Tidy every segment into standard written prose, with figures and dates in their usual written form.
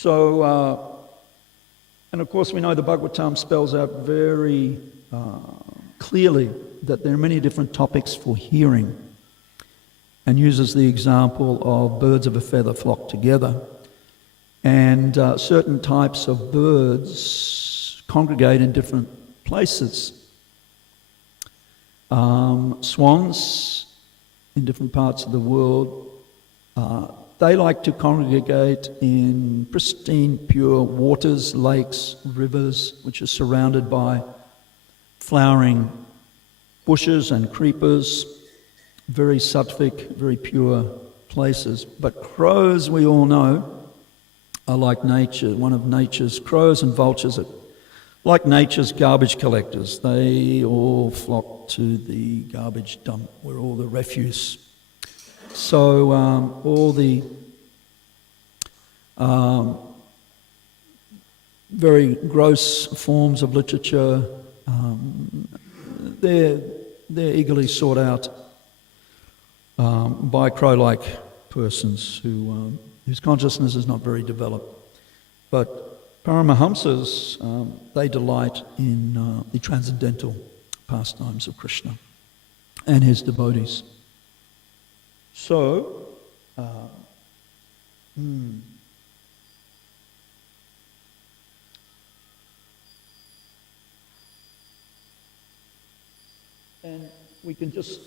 So, and of course we know the Bhagavatam spells out very clearly that there are many different topics for hearing, and uses the example of birds of a feather flock together. And certain types of birds congregate in different places. Swans in different parts of the world, they like to congregate in pristine, pure waters, lakes, rivers, which are surrounded by flowering bushes and creepers, very sattvic, very pure places. But crows, we all know, are like nature. One of nature's crows and vultures are like nature's garbage collectors. They all flock to the garbage dump where all the refuse. So all the very gross forms of literature, they're eagerly sought out by crow-like persons whose consciousness is not very developed. But Paramahamsas, they delight in the transcendental pastimes of Krishna and his devotees. So, and we can just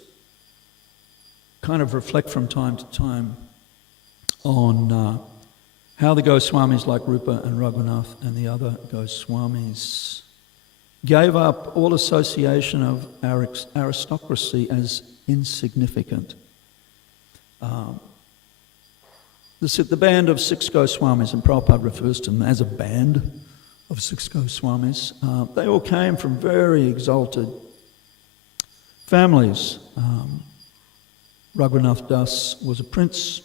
kind of reflect from time to time on how the Goswamis like Rupa and Raghunath and the other Goswamis gave up all association of aristocracy as insignificant. The band of 6 Goswamis, and Prabhupada refers to them as a band of 6 Goswamis, they all came from very exalted families. Raghunath Das was a prince,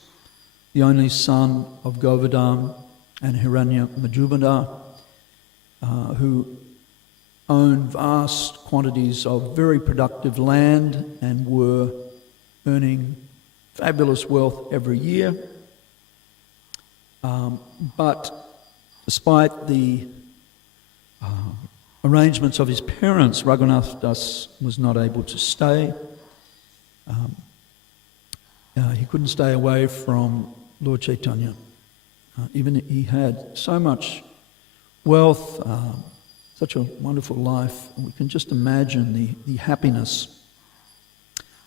the only son of Govardhan and Hiranya Majubandar, who owned vast quantities of very productive land and were earning fabulous wealth every year. But despite the arrangements of his parents, Raghunath Das was not able to stay. He couldn't stay away from Lord Chaitanya. Even he had so much wealth, such a wonderful life. We can just imagine the happiness,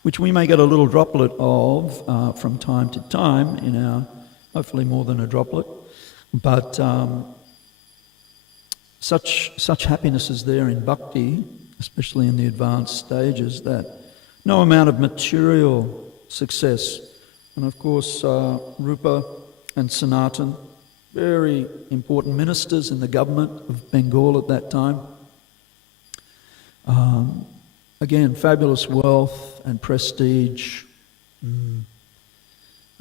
which we may get a little droplet of from time to time in our, hopefully more than a droplet, but such happiness is there in bhakti, especially in the advanced stages, that no amount of material success. And of course, Rupa and Sanatan, very important ministers in the government of Bengal at that time. Again, fabulous wealth and prestige.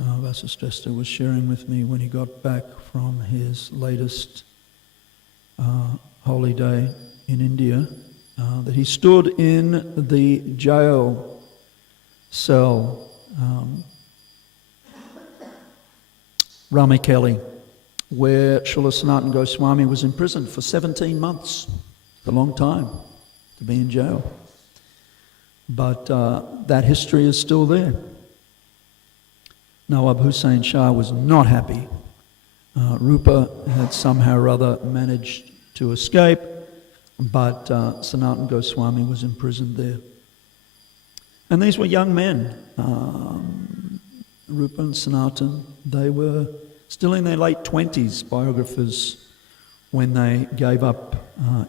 Vasishtha was sharing with me when he got back from his latest holy day in India, that he stood in the jail cell, Ramekeli, where Srila Sanatana Goswami was imprisoned for 17 months. It's a long time to be in jail. But that history is still there. Nawab Hussain Shah was not happy. Rupa had somehow or other managed to escape, but Sanatana Goswami was imprisoned there. And these were young men. Rupa and Sanatan, they were still in their late 20s, biographers, when they gave up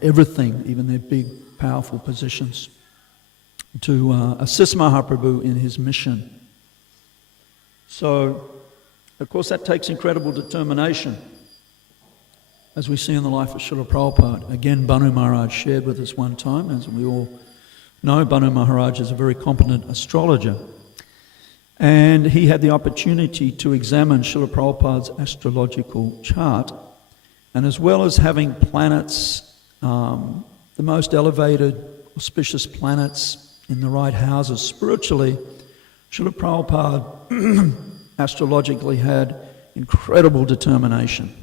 everything, even their big, powerful positions, to assist Mahaprabhu in his mission. So, of course, that takes incredible determination, as we see in the life of Srila Prabhupada. Again, Banu Maharaj shared with us one time, as we all know, Banu Maharaj is a very competent astrologer. And he had the opportunity to examine Srila Prabhupada's astrological chart, and as well as having planets, the most elevated, auspicious planets in the right houses spiritually, Srila Prabhupada astrologically had incredible determination.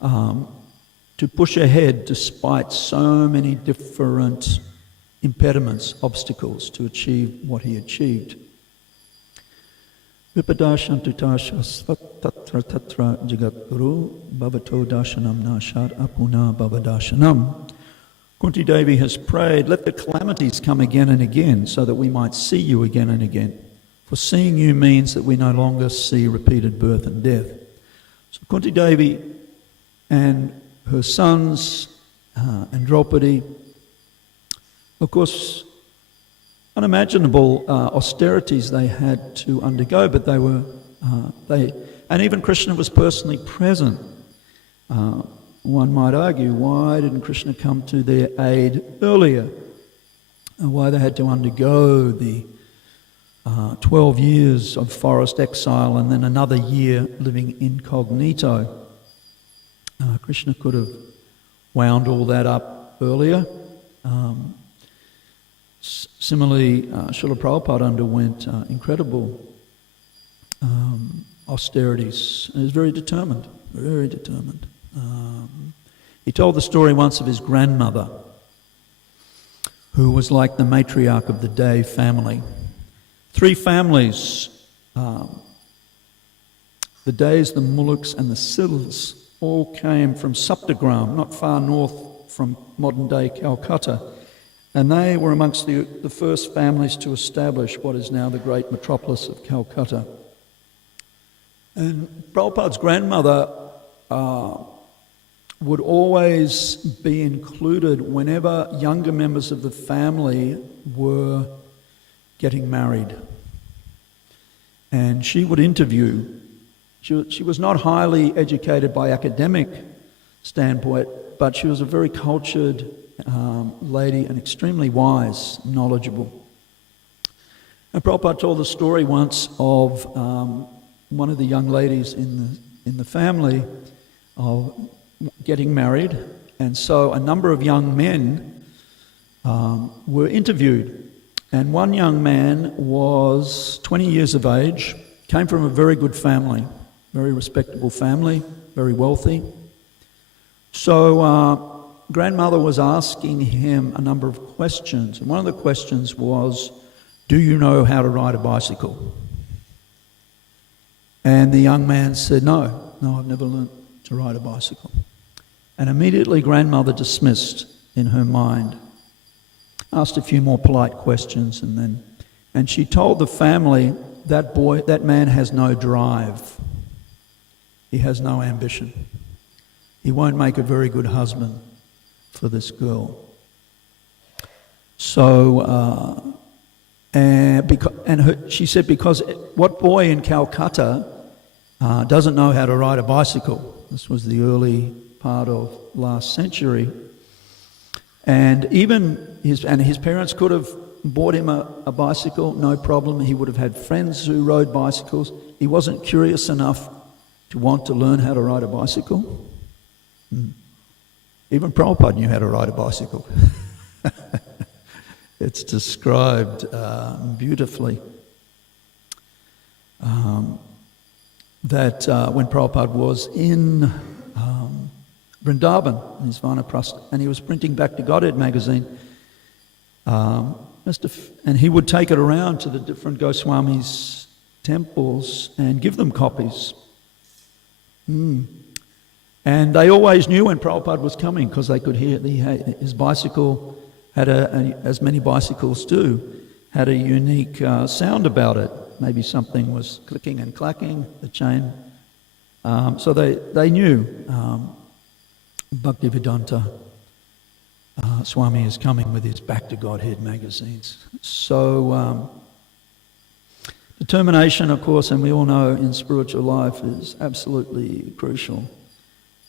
to push ahead despite so many different impediments, obstacles to achieve what he achieved. Vipadashantutasha svatatra tatra jagatguru bhavato dashanam nashat apuna bhavadashanam. Kunti Devi has prayed, let the calamities come again and again so that we might see you again and again. For seeing you means that we no longer see repeated birth and death. So Kunti Devi and her sons and Draupadi, of course, unimaginable austerities they had to undergo, but they were, and even Krishna was personally present. One might argue, why didn't Krishna come to their aid earlier? And why they had to undergo the 12 years of forest exile and then another year living incognito. Krishna could have wound all that up earlier. Similarly, Srila Prabhupada underwent incredible austerities. He was very determined, very determined. He told the story once of his grandmother, who was like the matriarch of the Day family. 3 families, the Days, the Mullaks and the Sils, all came from Saptagram, not far north from modern-day Calcutta. And they were amongst the first families to establish what is now the great metropolis of Calcutta. And Prabhupada's grandmother would always be included whenever younger members of the family were getting married. And she would interview. She was not highly educated by academic standpoint, but she was a very cultured lady and extremely wise, knowledgeable. And Prabhupada told the story once of one of the young ladies in the family of getting married, and so a number of young men were interviewed. And one young man was 20 years of age, came from a very good family, very respectable family, very wealthy. So grandmother was asking him a number of questions, and one of the questions was, do you know how to ride a bicycle? And the young man said, no, I've never learnt to ride a bicycle. And immediately grandmother dismissed in her mind, asked a few more polite questions, and she told the family, that man has no drive. He has no ambition. He won't make a very good husband for this girl. So, she said, because what boy in Calcutta doesn't know how to ride a bicycle? This was the early part of last century. And even his parents could have bought him a bicycle, no problem. He would have had friends who rode bicycles. He wasn't curious enough to want to learn how to ride a bicycle. Even Prabhupada knew how to ride a bicycle. It's described beautifully that when Prabhupada was in Vrindavan, in his Vanaprastha, and he was printing Back to Godhead magazine, and he would take it around to the different Goswamis' temples and give them copies. And they always knew when Prabhupada was coming because they could hear his bicycle had as many bicycles do, had a unique sound about it. Maybe something was clicking and clacking, the chain. So they knew Bhaktivedanta Swami is coming with his Back to Godhead magazines. So determination, of course, and we all know in spiritual life is absolutely crucial.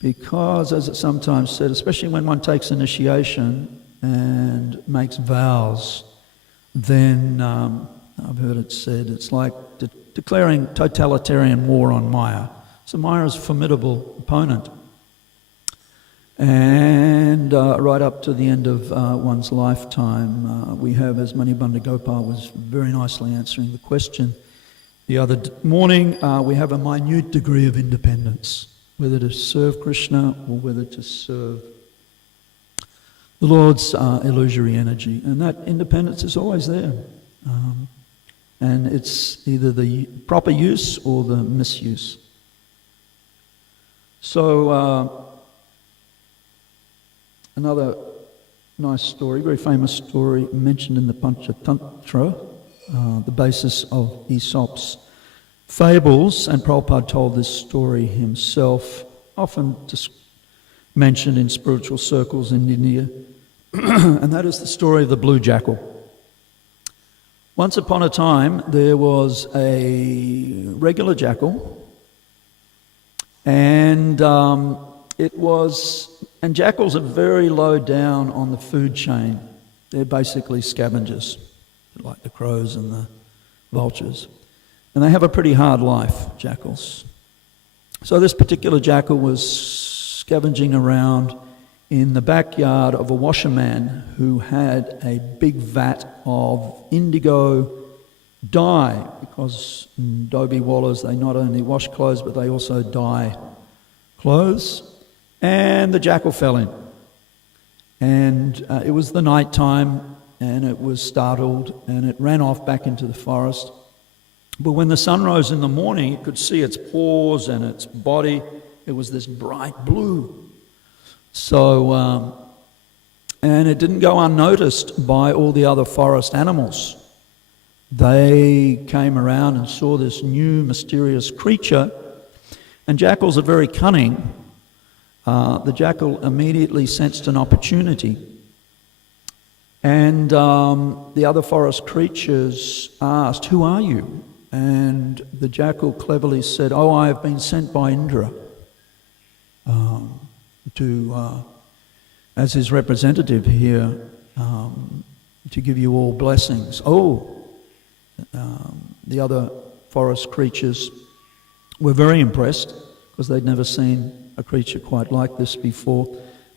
Because, as it's sometimes said, especially when one takes initiation and makes vows, then I've heard it said it's like declaring totalitarian war on Maya. So Maya is a formidable opponent. And right up to the end of one's lifetime, we have, as Manibandha Gopal was very nicely answering the question the other morning, we have a minute degree of independence. whether to serve Krishna or whether to serve the Lord's illusory energy. And that independence is always there. And it's either the proper use or the misuse. So another nice story, very famous story mentioned in the Panchatantra, the basis of Aesop's fables, and Prabhupada told this story himself, often mentioned in spiritual circles in India, and that is the story of the blue jackal. Once upon a time, there was a regular jackal, and jackals are very low down on the food chain. They're basically scavengers, like the crows and the vultures. And they have a pretty hard life, jackals. So this particular jackal was scavenging around in the backyard of a washerman who had a big vat of indigo dye, because in Dhobi Wallahs they not only wash clothes but they also dye clothes. And the jackal fell in. And it was the night time, and it was startled, and it ran off back into the forest. But when the sun rose in the morning, it could see its paws and its body. It was this bright blue. So, and it didn't go unnoticed by all the other forest animals. They came around and saw this new mysterious creature, and jackals are very cunning. The jackal immediately sensed an opportunity, and the other forest creatures asked, "Who are you?" And the jackal cleverly said, "Oh, I have been sent by Indra as his representative here, to give you all blessings." The other forest creatures were very impressed, because they'd never seen a creature quite like this before.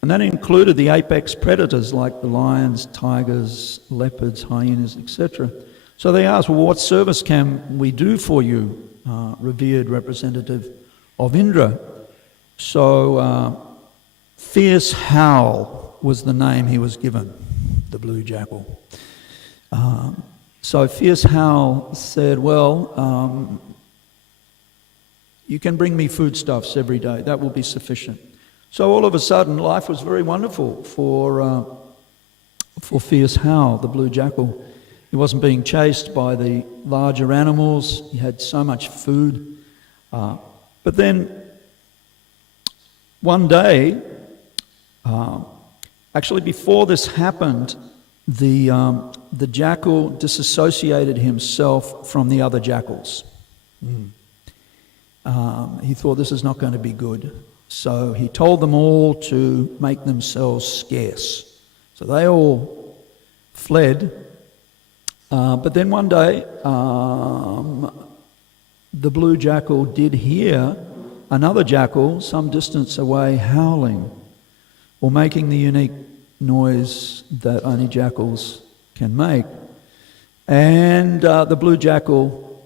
And that included the apex predators like the lions, tigers, leopards, hyenas, etc. So they asked, "Well, what service can we do for you, revered representative of Indra?" So Fierce Howl was the name he was given, the blue jackal. So Fierce Howl said, "Well, you can bring me foodstuffs every day. That will be sufficient." So all of a sudden, life was very wonderful for Fierce Howl, the blue jackal. He wasn't being chased by the larger animals. He had so much food. But then one day, actually before this happened, the jackal disassociated himself from the other jackals. He thought, this is not going to be good. So he told them all to make themselves scarce. So they all fled. But then one day, the blue jackal did hear another jackal some distance away howling, or making the unique noise that only jackals can make. And the blue jackal,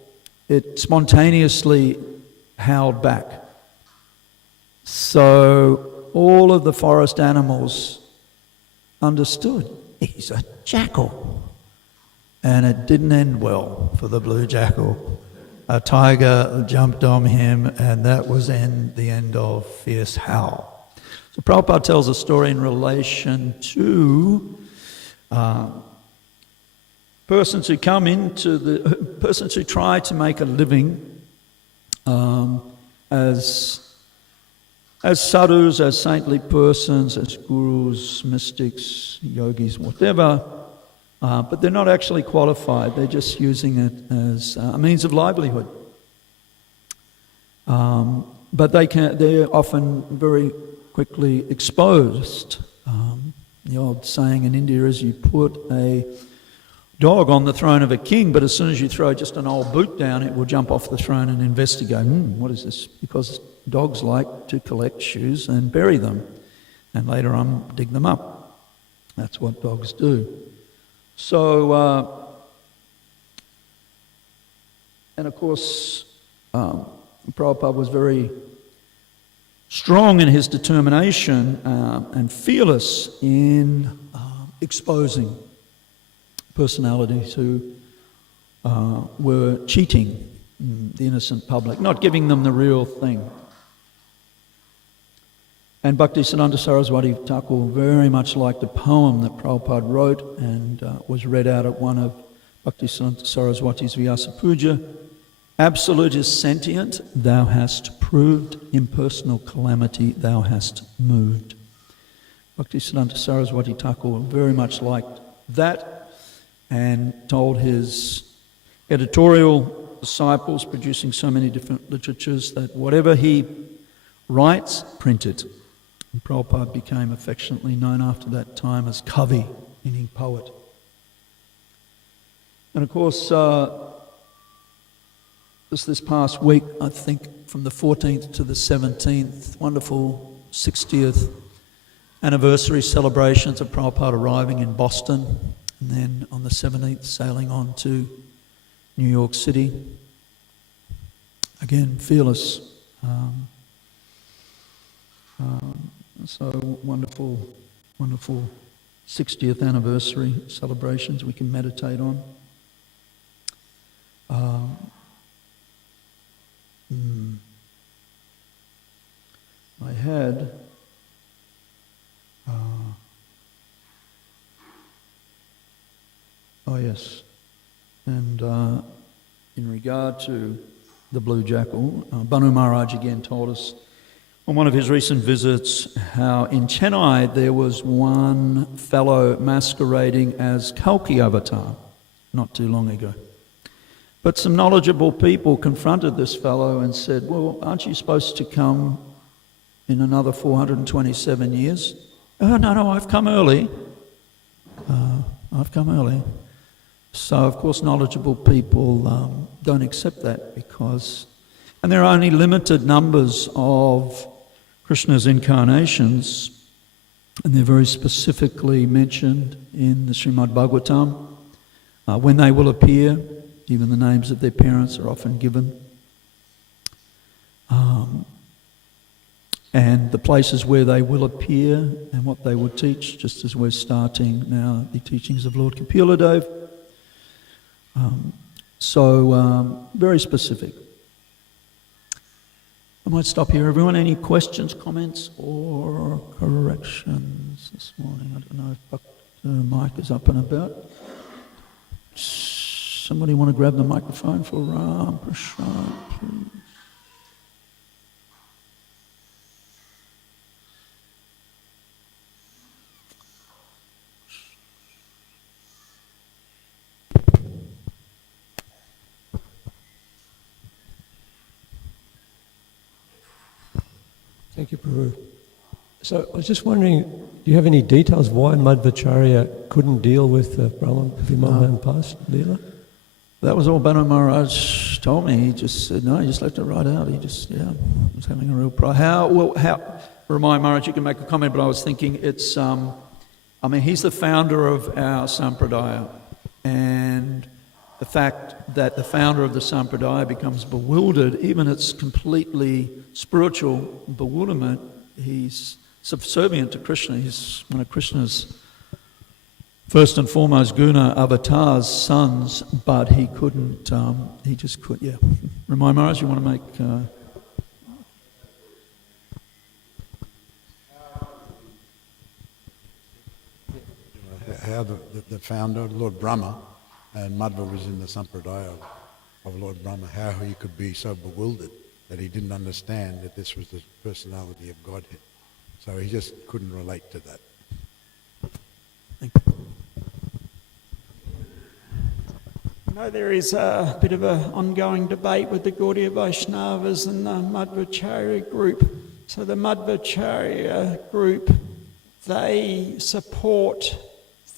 it spontaneously howled back. So all of the forest animals understood, he's a jackal. And it didn't end well for the blue jackal. A tiger jumped on him, and that was the end of Fierce Howl. So Prabhupada tells a story in relation to persons who try to make a living as sadhus, as saintly persons, as gurus, mystics, yogis, whatever, but they're not actually qualified. They're just using it as a means of livelihood. But they're often very quickly exposed. The old saying in India is, you put a dog on the throne of a king, but as soon as you throw just an old boot down, it will jump off the throne and investigate. What is this? Because dogs like to collect shoes and bury them, and later on dig them up. That's what dogs do. So, and of course, Prabhupada was very strong in his determination and fearless in exposing personalities who were cheating the innocent public, not giving them the real thing. And Bhaktisiddhanta Saraswati Thakur very much liked a poem that Prabhupada wrote and was read out at one of Bhaktisiddhanta Saraswati's Vyasa Puja. Absolute is sentient, thou hast proved, impersonal calamity thou hast moved. Bhaktisiddhanta Saraswati Thakur very much liked that and told his editorial disciples, producing so many different literatures, that whatever he writes, print it. And Prabhupada became affectionately known after that time as Kavi, meaning poet. And of course, just this past week, I think from the 14th to the 17th, wonderful 60th anniversary celebrations of Prabhupada arriving in Boston, and then on the 17th sailing on to New York City. Again, fearless. So wonderful, wonderful 60th anniversary celebrations we can meditate on. I had oh yes, and in regard to the blue jackal, Banu Maharaj again told us on one of his recent visits how in Chennai there was one fellow masquerading as Kalki avatar not too long ago. But some knowledgeable people confronted this fellow and said, well, aren't you supposed to come in another 427 years? Oh, no, I've come early. So, of course, knowledgeable people don't accept that because... And there are only limited numbers of Krishna's incarnations, and they're very specifically mentioned in the Srimad Bhagavatam. When they will appear, even the names of their parents are often given. And the places where they will appear and what they will teach, just as we're starting now the teachings of Lord Kapila Dev. Very specific. I might stop here. Everyone, any questions, comments, or corrections this morning? I don't know if the mic is up and about. Somebody want to grab the microphone for Ram Prashad, please? Thank you, Prabhu. So I was just wondering, do you have any details why Madhvacharya couldn't deal with the Brahma Vimahan Pas Leela? That was all Banu Maharaj told me. He just said, no, he just left it right out. He just, was having a real problem. Ramai Maharaj, you can make a comment, but I was thinking it's, he's the founder of our Sampradaya. And the fact that the founder of the Sampradaya becomes bewildered, even its completely spiritual bewilderment, he's subservient to Krishna. He's one of Krishna's first and foremost guna avatars, sons, but he couldn't, he just couldn't, yeah. Ramai Maharaj, you want to make... How the founder, Lord Brahma, and Madhva was in the Sampradaya of Lord Brahma, how he could be so bewildered that he didn't understand that this was the personality of Godhead. So he just couldn't relate to that. Thank you. No, there is a bit of an ongoing debate with the Gaudiya Vaishnavas and the Madhvacharya group. So the Madhvacharya group, they support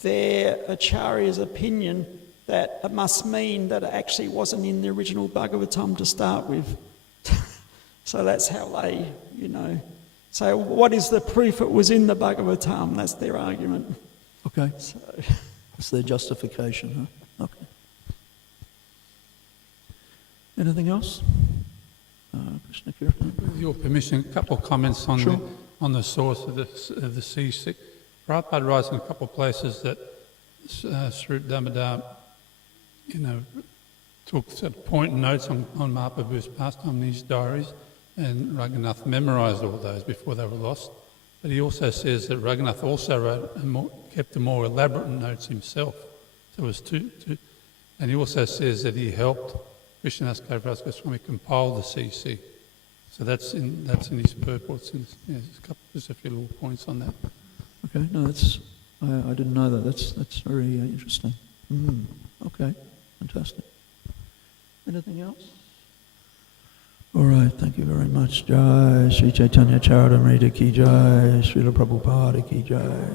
their Acharya's opinion that it must mean that it actually wasn't in the original Bhagavatam to start with. So that's how they, So what is the proof it was in the Bhagavatam? That's their argument. Okay. So that's their justification, huh? Okay. Anything else? Krishna Kirtan. With your permission, a couple of comments on Sure. the source of the seasick. Prabhupada writes in a couple of places that Sri Damodar, took sort of point notes on Mahaprabhu's pastime in his diaries, and Raghunath memorised all those before they were lost. But he also says that Raghunath also kept a more elaborate notes himself. So it was two. And he also says that he helped Krishnadas Kaviraj Goswami compile the CC. So that's in his purports. Just a few little points on that. Okay, no, I didn't know that. That's very interesting. Okay, fantastic. Anything else? All right, thank you very much. Jai Sri Chaitanya Charitamrita ki jai, Srila Prabhupada ki jai.